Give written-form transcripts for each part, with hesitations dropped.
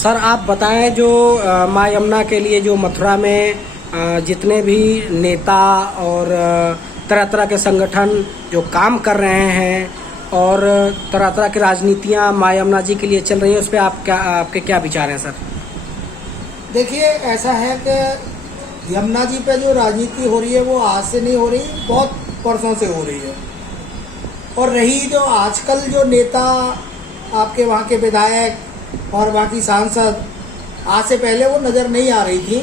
Sir आप बताएं जो माँ यमुना के लिए जो मथुरा में जितने भी नेता और तरह तरह के संगठन जो काम कर रहे हैं और तरह तरह की राजनीतियाँ माँ यमुना जी के लिए चल रही हैं, उस पर आपके क्या विचार हैं सर? देखिए, ऐसा है कि यमुना जी पे जो राजनीति हो रही है वो आज से नहीं हो रही, बहुत वर्षों से हो रही है। और रही जो आजकल जो नेता आपके वहाँ के विधायक और बाकी सांसद, आज से पहले वो नज़र नहीं आ रही थी,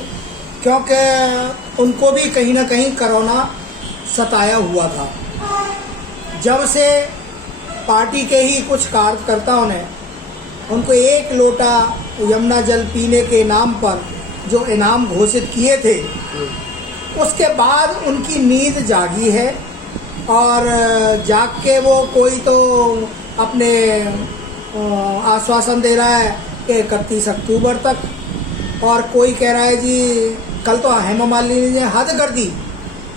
क्योंकि उनको भी कहीं ना कहीं कोरोना सताया हुआ था। जब से पार्टी के ही कुछ कार्यकर्ताओं ने उनको 1 लोटा यमुना जल पीने के नाम पर जो इनाम घोषित किए थे, उसके बाद उनकी नींद जागी है। और जाग के वो कोई तो अपने आश्वासन दे रहा है कि 31 अक्टूबर तक, और कोई कह रहा है जी कल तो हेमा मालिनी ने हद कर दी।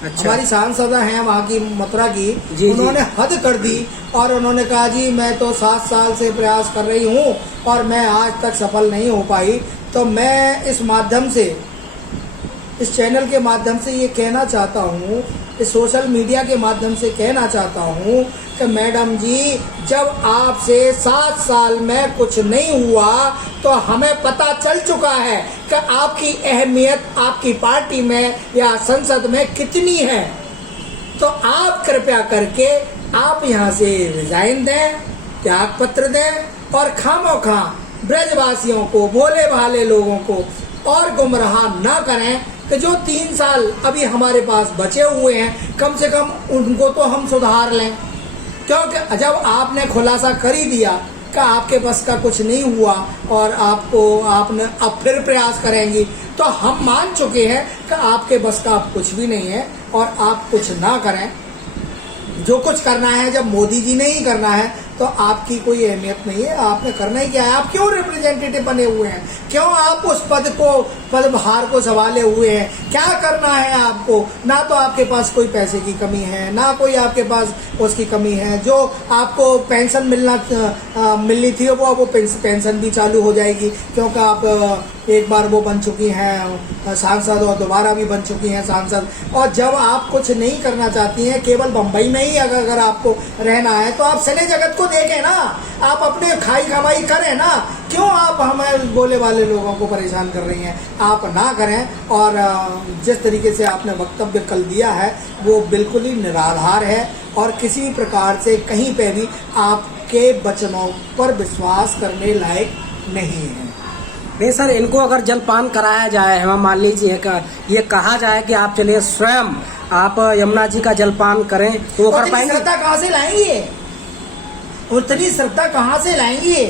अच्छा। हमारी सांसद हैं वहाँ की मथुरा की, उन्होंने हद कर दी और उन्होंने कहा जी मैं तो 7 साल से प्रयास कर रही हूँ और मैं आज तक सफल नहीं हो पाई। तो मैं इस माध्यम से, इस चैनल के माध्यम से ये कहना चाहता हूँ, इस सोशल मीडिया के माध्यम से कहना चाहता हूँ कि मैडम जी, जब आपसे 7 साल में कुछ नहीं हुआ तो हमें पता चल चुका है कि आपकी अहमियत आपकी पार्टी में या संसद में कितनी है। तो आप कृपया करके आप यहाँ से रिजाइन दें, त्याग पत्र दें और खामोखा ब्रजवासियों को, भोले भाले लोगों को और गुमराह ना करें कि जो 3 साल अभी हमारे पास बचे हुए हैं, कम से कम उनको तो हम सुधार लें। क्योंकि जब आपने खुलासा कर ही दिया कि आपके बस का कुछ नहीं हुआ और आपने अब फिर प्रयास करेंगी, तो हम मान चुके हैं कि आपके बस का अब कुछ भी नहीं है और आप कुछ ना करें। जो कुछ करना है, जब मोदी जी ने ही करना है तो आपकी कोई अहमियत नहीं है, आपने करना ही क्या है। आप क्यों रिप्रेजेंटेटिव बने हुए हैं? क्यों आप उस पदभार को संभाले हुए हैं? क्या करना है आपको? ना तो आपके पास कोई पैसे की कमी है, ना कोई आपके पास उसकी कमी है। जो आपको पेंशन मिलनी थी वो पेंशन भी चालू हो जाएगी, क्योंकि आप एक बार वो बन चुकी हैं सांसद और दोबारा भी बन चुकी हैं सांसद। और जब आप कुछ नहीं करना चाहती हैं, केवल बम्बई में ही अगर आपको रहना है, तो आप सिने जगत को देखें ना, आप अपने खाई कमाई करें ना। क्यों आप हमें बोले वाले लोगों को परेशान कर रही हैं? आप ना करें। और जिस तरीके से आपने वक्तव्य कल दिया है वो बिल्कुल ही निराधार है और किसी प्रकार से कहीं पे भी आपके वचनों पर विश्वास करने लायक नहीं है। नहीं सर, इनको अगर जलपान कराया जाए, हम मान लीजिए ये कहा जाए कि आप चलिए स्वयं आप यमुना जी का जलपान करें, तो वो कर पाएंगे? श्रद्धा कहाँ से लाएंगे? उतनी श्रद्धा कहाँ से लाएंगे?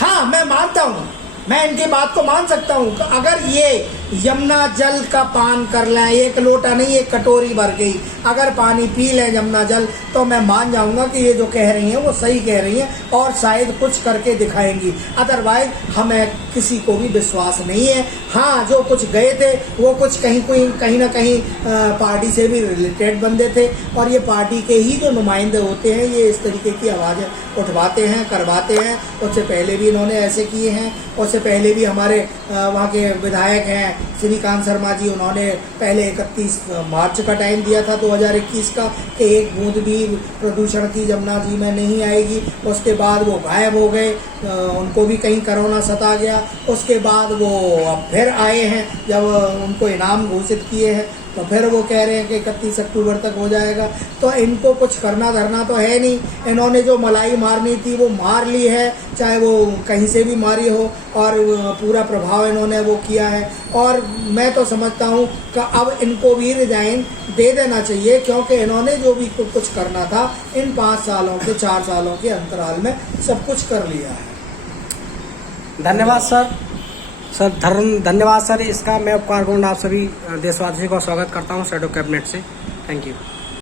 हाँ, मैं मानता हूँ, मैं इनकी बात को मान सकता हूँ। अगर ये यमुना जल का पान कर लें, 1 लोटा नहीं 1 कटोरी भर गई, अगर पानी पी लें यमुना जल, तो मैं मान जाऊंगा कि ये जो कह रही हैं वो सही कह रही हैं और शायद कुछ करके दिखाएंगी। अदरवाइज हमें किसी को भी विश्वास नहीं है। हाँ, जो कुछ गए थे वो कुछ कहीं ना कहीं पार्टी से भी रिलेटेड बंदे थे और ये पार्टी के ही जो नुमाइंदे होते हैं, ये इस तरीके की आवाज़ें उठवाते हैं, करवाते हैं। उससे पहले भी इन्होंने ऐसे किए हैं। उससे पहले भी हमारे वहाँ के विधायक हैं श्रीकांत शर्मा जी, उन्होंने पहले 31 मार्च का टाइम दिया था 2021 का कि 1 बूंद भी प्रदूषण की यमुना जी में नहीं आएगी। उसके बाद वो गायब हो गए, उनको भी कहीं कोरोना सता गया। उसके बाद वो अब फिर आए हैं, जब उनको इनाम घोषित किए हैं तो फिर वो कह रहे हैं कि 31 अक्टूबर तक हो जाएगा। तो इनको कुछ करना धरना तो है नहीं। इन्होंने जो मलाई मारनी थी वो मार ली है, चाहे वो कहीं से भी मारी हो, और पूरा प्रभाव इन्होंने वो किया है। और मैं तो समझता हूँ कि अब इनको भी रिजाइन दे देना चाहिए, क्योंकि इन्होंने जो भी कुछ करना था इन 5 सालों के 4 सालों के अंतराल में सब कुछ कर लिया है। धन्यवाद सर। धन्यवाद सर। इसका मैं उपकार करूँगा आप सभी देशवासियों का स्वागत करता हूँ शैडो कैबिनेट से। Thank you.